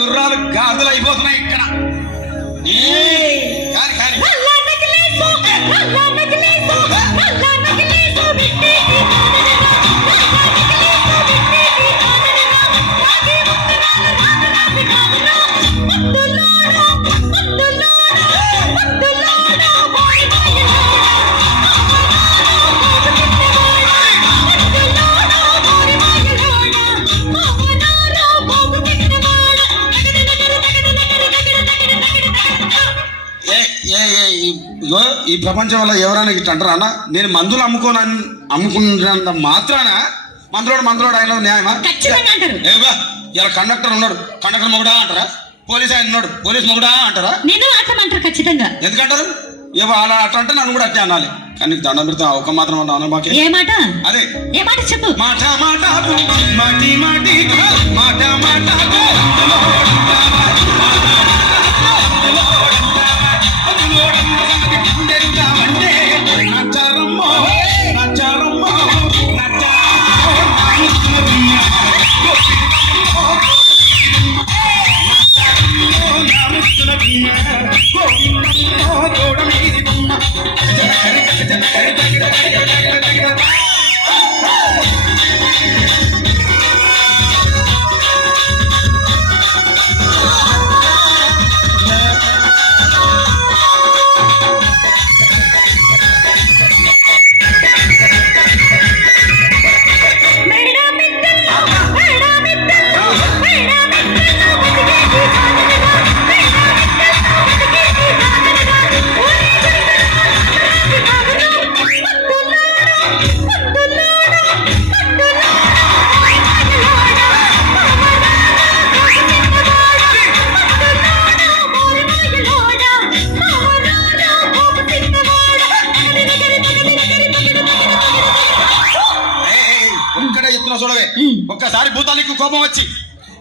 గుర్రాలు గాజులు అయిపోతున్నాయి ఇక్కడ. ఈ ప్రపంచంలో ఎవరైనా ఇట్లా అంటారా అన్న? నేను మందులు అమ్ముకున్నంత మాత్రాన మందులోడు ఆయన న్యాయమా? ఇలా కండక్టర్ ఉన్నాడు, కండక్టర్ మొగుడా అంటారా? పోలీస్ ఆయన ఉన్నాడు, పోలీస్ మొగుడా అంటారా? ఖచ్చితంగా ఎందుకంటారు? ఏవో అలా అట్లా అంటే నన్ను కూడా అట్టే అనాలి. కానీ దండం పెడతా ఒక మాత్రం అన్నా మాకే. ఏ మాట? అదే ఏ మాట చెప్పు. మాట మాటకు మాటి మాటి మాట మాటకు చూడవే. ఒక్కసారి భూతానికి కోపం వచ్చి,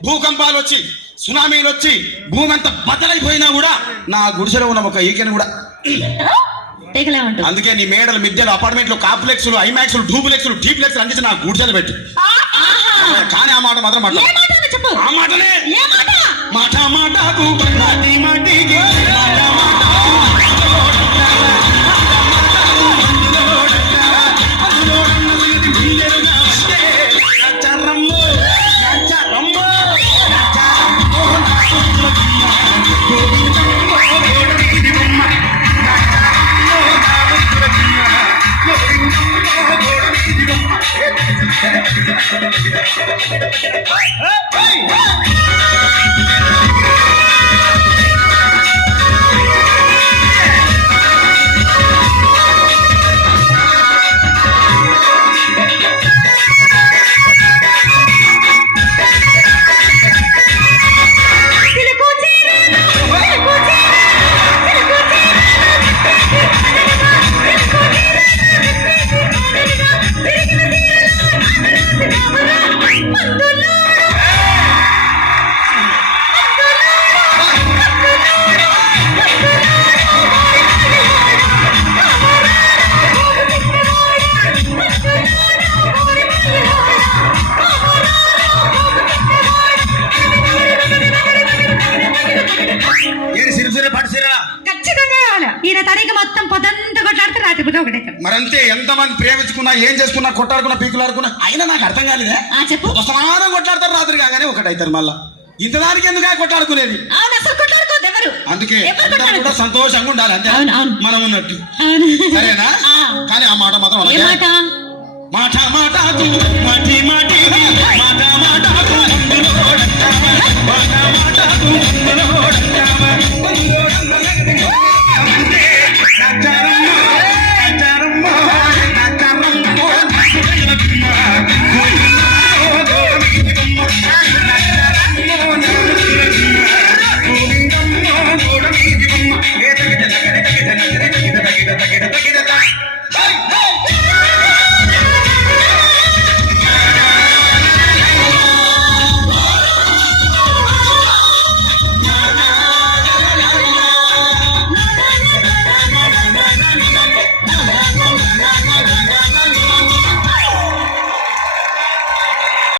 భూకంపాలు వచ్చి, సునామీలు వచ్చి, భూమి అంతా బద్దలైపోయినా కూడా నా గుడిసెలో ఉన్న ఒక ఈకెన్ కూడా. అందుకే నీ మేడలు, మిద్దెలు, అపార్ట్మెంట్లు, కాంప్లెక్స్లు, ఐమాక్స్లు, డూప్లెక్స్లు, డీప్లెక్స్లు అందించి నా గుడిసెలు పెట్టి. కానీ ఆ మాట మాత్రం మాట్లాడు. ఆ మాటనే మాట మాటకు మాటి మాటికి మరంతే. ఎంతమంది ప్రేమించుకున్నా, ఏం చేసుకున్నా, కొట్టాడుకున్నా, పీకులాడుకున్నా అయినా నాకు అర్థం కాలేదే. చెప్పు. సమానం కొట్లాడతారు, రాత్రి కాగానే ఒకటైతారు. మళ్ళా ఇంతదానికి ఎందుకు కొట్లాడుకునేది? అందుకే కూడా సంతోషంగా ఉండాలి, అంతే మనం ఉన్నట్టు. సరేనా? కానీ ఆ మాట మాత్రం మాట మాటకు మాటి మాటి మాట మాటకు